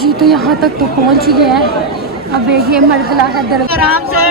जी, तो यहाँ तक तो पहुँच ही गए हैं। अब ये मरहला है आराम से।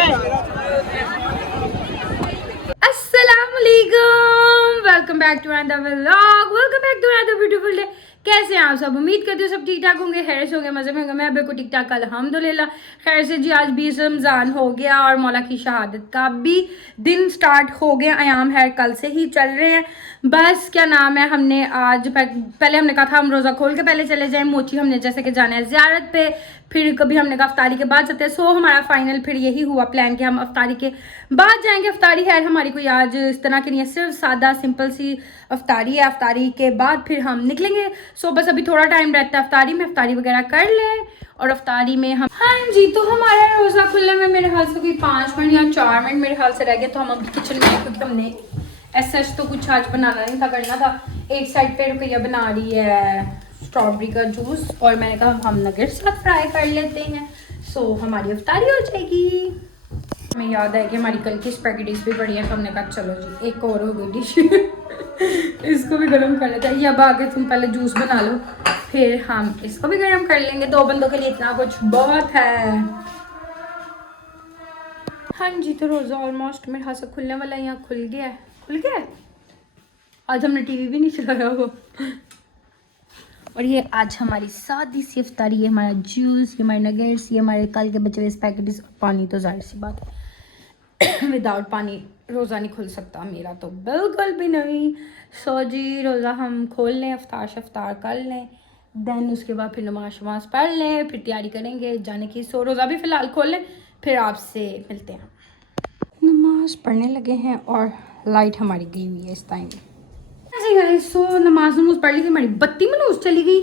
अस्सलाम वालेकुम, welcome back to another vlog, welcome back to another beautiful day. कैसे हैं आप सब? उम्मीद करती हूँ सब ठीक ठाक होंगे, खैर से होंगे, मजे में होंगे। मैं बिल्कुल ठीक ठाक अल्हम्दुलिल्लाह। खैर से जी, आज 20 रमज़ान हो गया और मौला की शहादत का भी दिन स्टार्ट हो गया। आयाम है कल से ही चल रहे हैं। बस क्या नाम है, हमने आज पहले हमने कहा था हम रोज़ा खोल के पहले चले जाएं मोची, हमने जैसे कि जाना है ज़ियारत पे, फिर कभी हमने कहा अफ्तारी के बाद चलते हैं। सो हमारा फाइनल फिर यही हुआ प्लान कि हम अफ्तारी के बाद जाएंगे। अफ्तारी है हमारी कोई आज इस तरह की नहीं है, सिर्फ सादा सिंपल सी अफ्तारी है। अफ्तारी के बाद फिर हम निकलेंगे। सो बस अभी थोड़ा टाइम रहता है अफ्तारी में, अफ्तारी वगैरह कर लें और अफ्तारी में हम, हाँ जी, तो हमारा रोज़ा खुलने में मेरे ख्याल से कोई 5 मिनट या 4 मिनट मेरे ख्याल से रह गए। तो हम अभी किचन में, क्योंकि हमने ऐसा तो कुछ आज बनाना नहीं था, करना था। एक साइड पे रुकैया बना रही है स्ट्रॉबेरी का जूस और मैंने कहा हम नगेट्स साथ फ्राई कर लेते हैं। सो हमारी अफ्तारी हो जाएगी। हमें याद है कि हमारी कल की स्पैगेटीज भी पड़ी है, तो हमने कहा चलो जी एक और हो गई डिश इसको भी गर्म कर लेते हैं। ये अब आगे तुम पहले जूस बना लो, फिर हम इसको भी गर्म कर लेंगे। 2 बंदों के लिए इतना कुछ बहुत है। हाँ जी, तो रोज़ा ऑलमोस्ट मेरे हाथ से खुलने वाला है। यहाँ खुल गया है, खुल गया है। आज हमने टीवी भी नहीं चलाया वो। और ये आज हमारी सादी सी इफ्तारी, ये हमारा जूस, ये हमारे नगेट्स, ये हमारे कल के बचे हुए पैकेट्स, पानी तो जाहिर सी बात है विदाउट पानी रोज़ा नहीं खुल सकता मेरा, तो बिल्कुल भी नहीं। सो जी, रोज़ा हम खोल लें, अफ्तार कर लें, देन उसके बाद फिर नमाज शमाज पढ़ लें, फिर तैयारी करेंगे जाने की। सो रोज़ा भी फ़िलहाल खोल लें, फिर आपसे मिलते हैं। नमाज पढ़ने लगे हैं और लाइट हमारी गई हुई है इस टाइम। जी गाइस, सो नमाज पढ़ ली थी, हमारी बत्ती मनूस चली गई।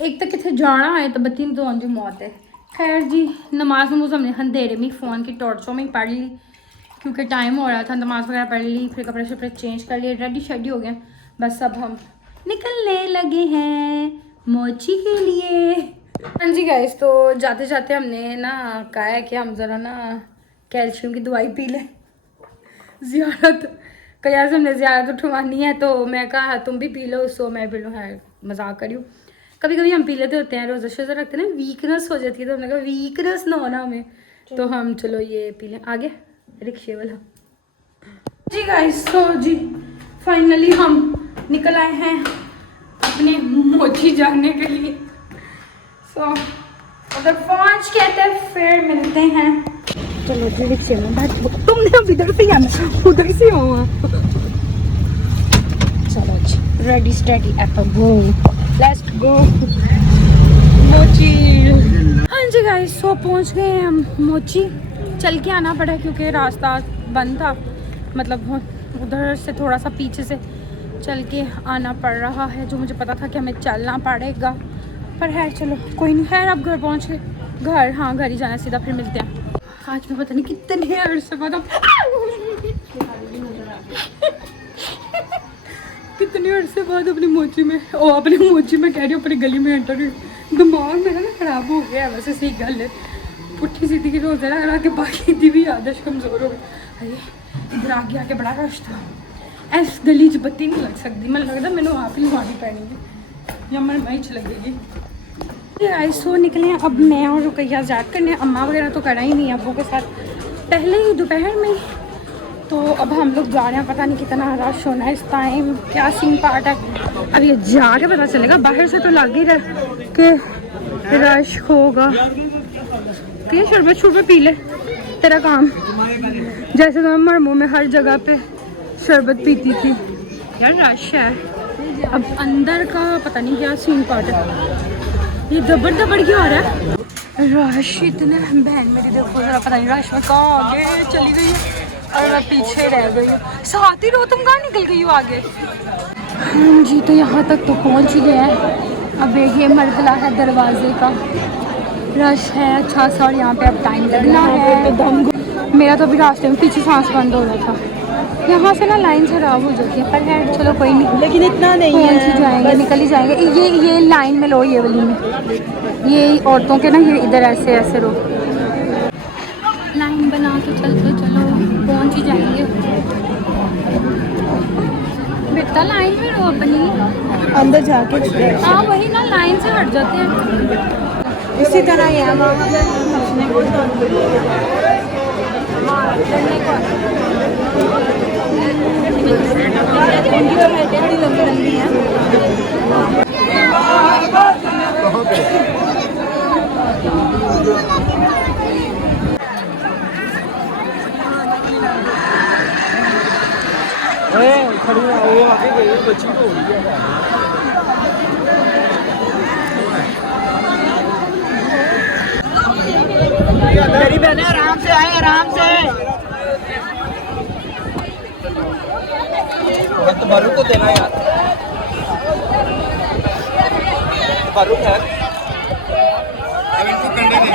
एक तक कितने जाना है तो बत्ती तो आंधी मौत है। खैर जी, नमाज हमने अंधेरे में फ़ोन की टॉर्चों में पढ़ ली, क्योंकि टाइम हो रहा था। नमाज वगैरह पढ़ ली, फिर कपड़े शपड़े चेंज कर लिए, रेडी शेडी हो गया। बस अब हम निकलने लगे हैं मोची के लिए। हाँ जी गाइस, तो जाते जाते हमने ना कहा है कि हम ज़रा ना कैल्शियम की दवाई पी लें। ज़ियारत कया से हमने ज़्यादा उठवानी है, तो मैं कहा तुम भी पी लो। सो मैं पी लूँ, है मजाक करी हूँ। कभी कभी हम पी लेते होते हैं, रोज़ा शोज़ा रखते हैं ना, वीकनेस हो जाती है, तो हमने कहा वीकनेस ना होना हमें, तो हम चलो ये पी लें। आगे रिक्शे वाला जी गाइस, तो जी फाइनली हम निकल आए हैं अपने मोची जाने के लिए। सो अगर पहुँच के थे फिर मिलते हैं। चलो जी रिक्शे में बैठ, तुमने अब इधर से आना, उधर से हो। चलो जी, ready steady at go, let's go मोची। हाँ जी गाइस, सो पहुंच गए हैं हम मोची। चल के आना पड़ा क्योंकि रास्ता बंद था, मतलब उधर से थोड़ा सा पीछे से चल के आना पड़ रहा है, जो मुझे पता था कि हमें चलना पड़ेगा, पर है चलो कोई नहीं। खैर अब घर पहुँच गए, घर, हाँ घर ही जाना सीधा, फिर मिलते हैं। आज मैं पता नहीं कितने अरसे बाद कितने अरसे बाद अपनी मोची में, ओ अपनी मोची में कह रही हूँ, अपनी गली में एंटर हुई। दिमाग मेरा ना खराब हो गया है, वैसे सही गल है। पुट्ठी सीधी की रोज़ है ना, के बाकी दी भी आदत कमज़ोर हो गई। अरे इधर आगे आके बड़ा रश था, ऐस गली च बत्ती नहीं लग सकती, मैं लगता मैंने आप ही लवानी पैनी या मैं वहीं लगेगी। आई सो निकले अब मैं और रुकैया ज़्यादा करने, अम्मा वगैरह तो करा ही नहीं अब्बू के साथ पहले ही दोपहर में। तो अब हम लोग जा रहे हैं, पता नहीं कितना रश होना है इस टाइम, क्या सीन पार्ट है, अब ये जाके पता चलेगा। बाहर से तो लग ही रहा कि रश होगा। तो ये शरबत शुरबत पी ले, तेरा काम, जैसे तो मैं मुँह में हर जगह पे शरबत पीती थी। यार रश है, अब अंदर का पता नहीं क्या सीन पार्ट है। ये दबड़ दबड़ क्यों आ रहा है रश इतने। बहन मेरी देखो जरा, पता नहीं रश में कहाँ आगे चली गई है और मैं पीछे रह गई हूँ। साथ ही रहो, तुम कहाँ निकल गई हो आगे। हाँ जी, तो यहाँ तक तो पहुँच ही गया है। अब ये मरहला है दरवाजे का, रश है अच्छा सा, और यहाँ पे अब टाइम लगना है। तो मेरा तो अभी रास्ते में पीछे सांस बंद हो रहा था, यहाँ से ना लाइन खराब हो जाती है, पर है चलो कोई नहीं, लेकिन इतना नहीं है, जाएंगे निकल ही जाएंगे। ये लाइन में लो, ये वाली में, ये औरतों के ना ये इधर ऐसे ऐसे रो, लाइन बना के चलते चलो पहुँच ही जाएंगे। बेटा लाइन में रो अपनी, अंदर जाके, हाँ वही ना, लाइन से हट जाते हैं। इसी तरह ही है मामा पूछने को उनकी तो हाइटें बड़ी लंबी लंबी हैं। खड़ी वो आगे गई बच्ची को हो गया। मेरी बहने आराम से आए, आराम से। वक्त बारू को देना यार, बारू है इनको कंडे दे।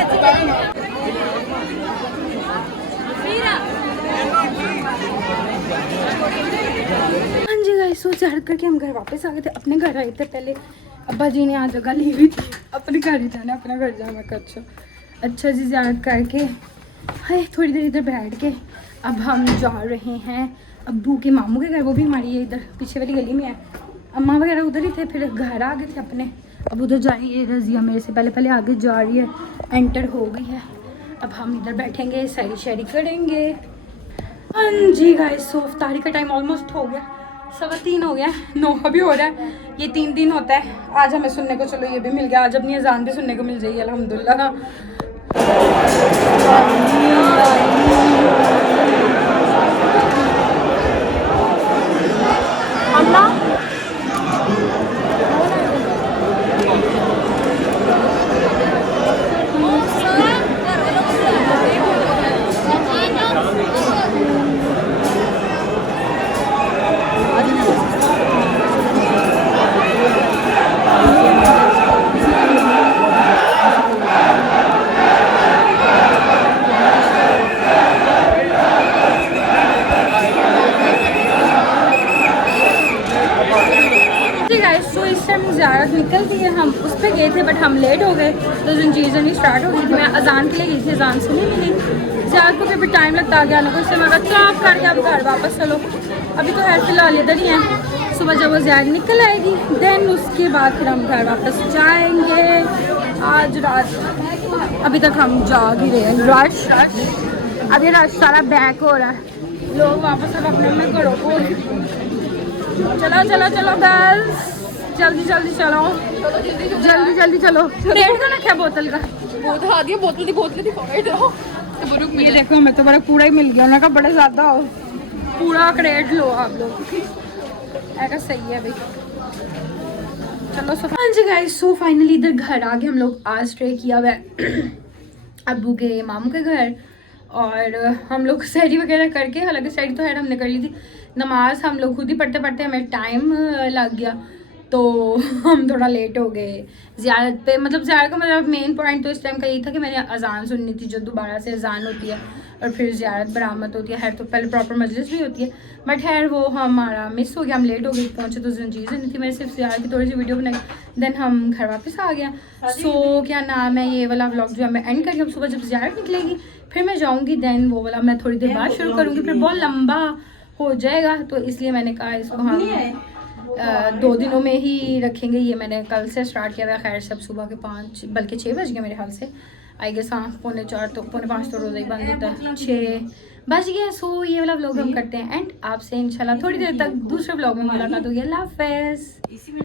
हाँ जी गाइस, सो ज़्यारत करके हम घर वापस आ गए थे। अपने घर आए थे पहले, अब्बा जी ने आज जगह ली हुई थी, अपने घर ही जाना, अपना घर जाना। मैं अच्छा जी ज़्यारत करके हाय थोड़ी देर इधर बैठ के अब हम जा रहे हैं अब्बू के मामू के घर। वो भी हमारी ये इधर पीछे वाली गली में है। अम्मा वगैरह उधर ही थे, फिर घर आ गए थे अपने। अब उधर जा रही है रज़िया मेरे से पहले आगे जा रही है, एंटर हो गई है। अब हम इधर बैठेंगे, सैरी शैरी करेंगे। हाँ जी गाइस, सो इफ्तारी का टाइम ऑलमोस्ट हो गया, 3:15 हो गया, 9 अभी हो रहा है। ये 3 दिन होता है। आज हमें सुनने को चलो ये भी मिल गया, आज अपनी अजान भी सुनने को मिल जाएगी अल्हम्दुलिल्लाह। अल्लाह ज़्यारत निकल गई है, हम उस पर गए थे बट हम लेट हो गए तो जंजीर जनी स्टार्ट हो गई थी। मैं अजान के लिए गई थी, अजान सुनी मिली। ज़्यारत को फिर टाइम लगता गया ना, उससे मैं कहा आप करके अब घर वापस चलो। अभी तो है फिलहाल इधर ही हैं, सुबह जब वो ज़्यारत निकल आएगी देन उसके बाद फिर हम घर वापस जाएंगे। आज रात अभी तक हम जाग ही रहे हैं, रश अभी रश सारा बैक हो रहा है, लोग वापस अब अपने अपने घरों को। चलो चलो चलो गर्ल्स, जल्दी जल्दी चलो, जल्दी जल्दी चलो। रेट का रखा है बोतल का, बोतल की ये देखो हमें तो बड़ा पूरा ही मिल गया। उन्होंने कहा बड़ा ज़्यादा हो, पूरा क्रेट लो आप लोग, ऐसा सही है भाई। चलो सो हाँ जी गाइस, सो फाइनली इधर घर आ गए हम लोग। आज स्टे किया हुआ है अब्बू के मामू के घर, और हम लोग सहरी वगैरह करके, हालांकि सहरी तो है हमने कर ली थी, नमाज हम लोग खुद ही पढ़ते पढ़ते हमें टाइम लग गया तो हम थोड़ा लेट हो गए ज़ियारत पे। मतलब ज़ियारत का मतलब मेन पॉइंट तो इस टाइम का यही था कि मैंने अजान सुननी थी, जो दोबारा से अजान होती है और फिर ज़ियारत बरामद होती है। खैर तो पहले प्रॉपर मजलिस भी होती है बट खैर वो हमारा मिस हो गया, हम लेट हो गए, पहुँचे तो जंजीर नहीं थी। मैंने सिर्फ ज़ियारत की थोड़ी सी वीडियो बनाई, देन हम घर वापस आ गया। सो क्या नाम है, ये वाला व्लॉग जो है मैं एंड करके, अब सुबह जब ज़ियारत निकलेगी फिर मैं जाऊँगी, देन वो वाला मैं थोड़ी देर बाद शुरू करूँगी, फिर बहुत लंबा हो जाएगा तो इसलिए मैंने कहा इसको हम 2 दिनों में ही रखेंगे। ये मैंने कल से स्टार्ट किया हुआ है। खैर सब सुबह के 5 बल्कि 6 बज गए मेरे ख्याल से, आई गेस। हाँ 4:45 तो 4:45 तो रोज़ा ही बंद होता है, 6 बज गया। सो ये वाला व्लॉग हम करते हैं एंड आपसे इंशाल्लाह थोड़ी देर तक दूसरे व्लॉग में मुलाकात होगी। अल्लाह हाफ़िज़।